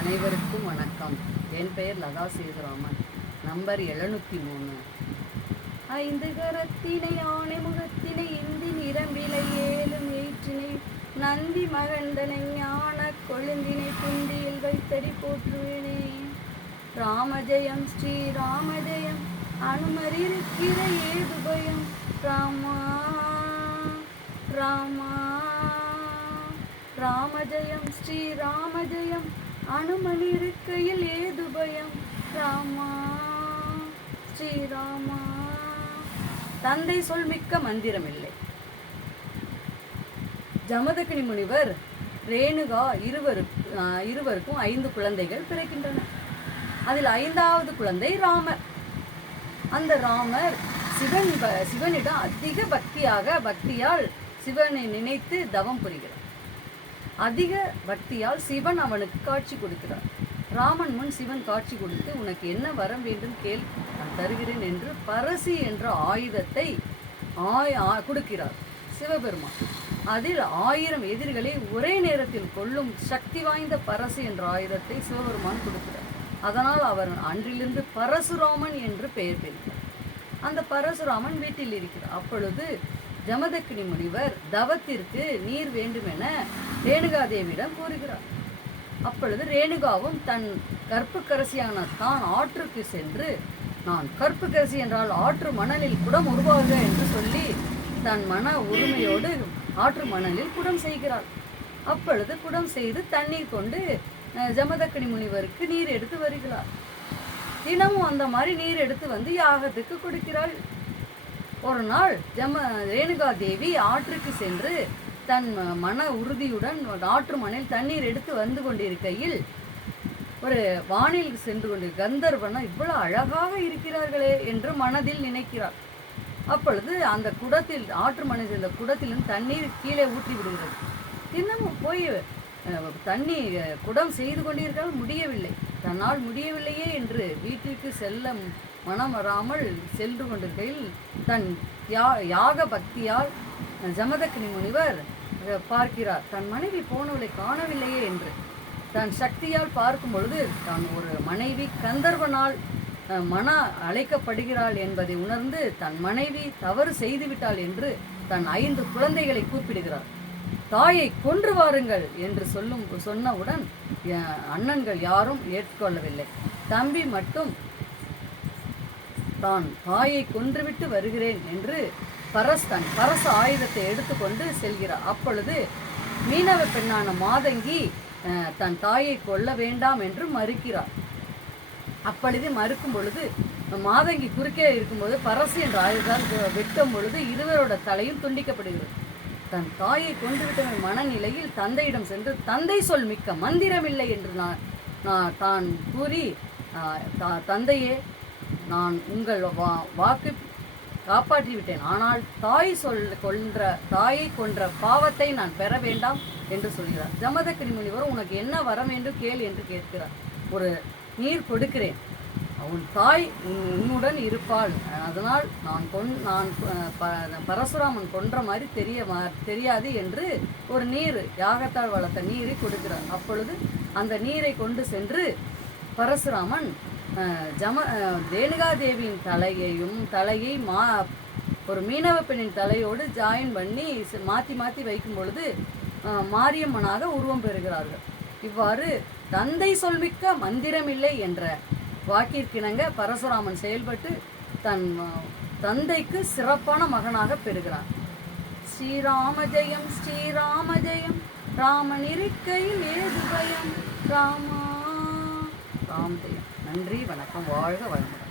அனைவருக்கும் வணக்கம். என் பெயர் லதா சேதுராமன். நம்பர் எழுநூற்றி மூணு ஐந்து கரத்தினை ஆணை முகத்தினை இந்தி நிரம்பிலை ஏழும் ஏற்றினை நந்தி மகந்தனை ஞான கொழுந்தினை குண்டியில் வைத்தடி போற்றுவேனே. ராமஜெயம் ஸ்ரீ ராமஜயம் அனுமரிக்கிற ஏது பயம்? ராமா ராமா. ராமஜெயம் ஸ்ரீ ராமஜயம் அனுமன் இருக்கையில் ஏது பயம்? ராமா ஸ்ரீராமா. தந்தை சொல் மிக்க மந்திரமில்லை. ஜமதகினி முனிவர் ரேணுகா இருவரு இருவருக்கும் ஐந்து குழந்தைகள் பிறக்கின்றன. அதில் ஐந்தாவது குழந்தை ராமர். அந்த ராமர் சிவன் ப- சிவனிடம் அதிக பக்தியாக பக்தியால் சிவனை நினைத்து தவம் புரிகிறார். அதிக பக்தியால் சிவன் அவனுக்கு காட்சி கொடுக்கிறார். ராமன் முன் சிவன் காட்சி கொடுத்து உனக்கு என்ன வரம் வேண்டும் கேள் நான் தருகிறேன் என்று பரசி என்ற ஆயுதத்தை ஆய் ஆ- கொடுக்கிறார் சிவபெருமான். அதில் ஆயிரம் எதிரிகளை ஒரே நேரத்தில் கொள்ளும் சக்தி வாய்ந்த பரசு என்ற ஆயுதத்தை சிவபெருமான் கொடுக்கிறார். அதனால் அவர் அன்றிலிருந்து பரசுராமன் என்று பெயர் பெறுகிறார் அந்த பரசுராமன் வீட்டில் இருக்கிறார். அப்பொழுது ஜமதக்கினி முனிவர் தவத்திற்கு நீர் வேண்டுமென ரேணுகாதேவியிடம் கூறுகிறார். அப்பொழுது ரேணுகாவும் தன் கற்புக்கரசியான தான் ஆற்றுக்கு சென்று நான் கற்புக்கரசி என்றால் ஆற்று மணலில் குடம் உருவாக என்று சொல்லி தன் மன உரிமையோடு ஆற்று மணலில் குடம் செய்கிறாள். அப்பொழுது குடம் செய்து தண்ணீர் கொண்டு அஹ், ஜமதக்கினி முனிவருக்கு நீர் எடுத்து வருகிறார். தினமும் அந்த மாதிரி நீர் எடுத்து வந்து யாகத்துக்கு கொடுக்கிறாள். ஒரு நாள் ஜம ரேணுகா தேவி ஆற்றுக்கு சென்று தன் மன உறுதியுடன் ஆற்று மணில் தண்ணீர் எடுத்து வந்து கொண்டிருக்கையில் ஒரு வானில் சென்று கொண்டு கந்தர்வனா இவ்வளோ அழகாக இருக்கிறார்களே என்று மனதில் நினைக்கிறார் அப்பொழுது அந்த குடத்தில் ஆற்று மணி இந்த குடத்திலிருந்து தண்ணீர் கீழே ஊற்றி விடுகிறது. தினமும் போய் தண்ணி குடம் செய்து கொண்டிருக்கால் முடியவில்லை. தன்னால் முடியவில்லையே என்று வீட்டிற்கு செல்ல மனம் வராமல் சென்று கொண்டிருக்கையில் தன் யா யாக பக்தியால் ஜமதக்னி முனிவர் பார்க்கிறார் தன் மனைவி போனவளை காணவில்லையே என்று. தன் சக்தியால் பார்க்கும் பொழுது தான் ஒரு மனைவி கந்தர்வனால் மன அழைக்கப்படுகிறாள் என்பதை உணர்ந்து தன் மனைவி தவறு செய்துவிட்டாள் என்று தன் ஐந்து குழந்தைகளை கூப்பிடுகிறார். தாயை கொன்று வாருங்கள் என்று சொல்லும் சொன்னவுடன் அண்ணன்கள் யாரும் ஏற்றுக்கொள்ளவில்லை. தம்பி மட்டும் தான் தாயை கொன்றுவிட்டு வருகிறேன் என்று பரஸ் தன் பரச ஆயுதத்தை எடுத்துக்கொண்டு செல்கிறார். அப்பொழுது மீனவ பெண்ணான மாதங்கி தன் தாயை கொல்ல வேண்டாம் என்று மறுக்கிறார். அப்பொழுது மறுக்கும் பொழுது மாதங்கி குறுக்கே இருக்கும்போது பரசு என்ற ஆயுதத்தால் வெட்டும் பொழுது இருவரோட தலையும் துண்டிக்கப்படுகிறது. தன் தாயை கொண்டுவிட்ட மனநிலையில் தந்தையிடம் சென்று தந்தை சொல் மிக்க மந்திரமில்லை என்று நான் நான் தான் கூறி தந்தையே நான் உங்கள் வா வாக்கு காப்பாற்றிவிட்டேன். ஆனால் தாய் சொல் கொன்ற தாயை கொன்ற பாவத்தை நான் பெற வேண்டாம் என்று சொல்கிறார். ஜமத முனிவர் உனக்கு என்ன வர வேண்டும் கேள் என்று கேட்கிறார். ஒரு நீர் கொடுக்கிறேன். உன் தாய் உன் உன்னுடன் இருப்பாள். அதனால் நான் கொன் நான் பரசுராமன் கொன்ற மாதிரி தெரிய மா- தெரியாது என்று ஒரு நீர் யாகத்தால் வளர்த்த நீரை கொடுக்கிறார். அப்பொழுது அந்த நீரை கொண்டு சென்று பரசுராமன் ஜம தேனுகாதேவியின் ரேணுகாதேவியின் தலையையும் தலையை மா ஒரு மீனவ பெண்ணின் தலையோடு ஜாயின் பண்ணி மாற்றி மாற்றி வைக்கும் பொழுது மாரியம்மனாக உருவம் பெறுகிறார்கள். இவ்வாறு தந்தை சொல்மிக்க மந்திரமில்லை என்ற வாக்கிற்கிணங்க பரசுராமன் செயல்பட்டு தன் தந்தைக்கு சிறப்பான மகனாக பெறுகிறான் ஸ்ரீராம ஜெயம் ஸ்ரீராம ஜெயம். ராமன் இருக்கையில் ஏது பயம்? ராமா ராம் ஜெயம். நன்றி வணக்கம். வாழ்க வளமுடன்.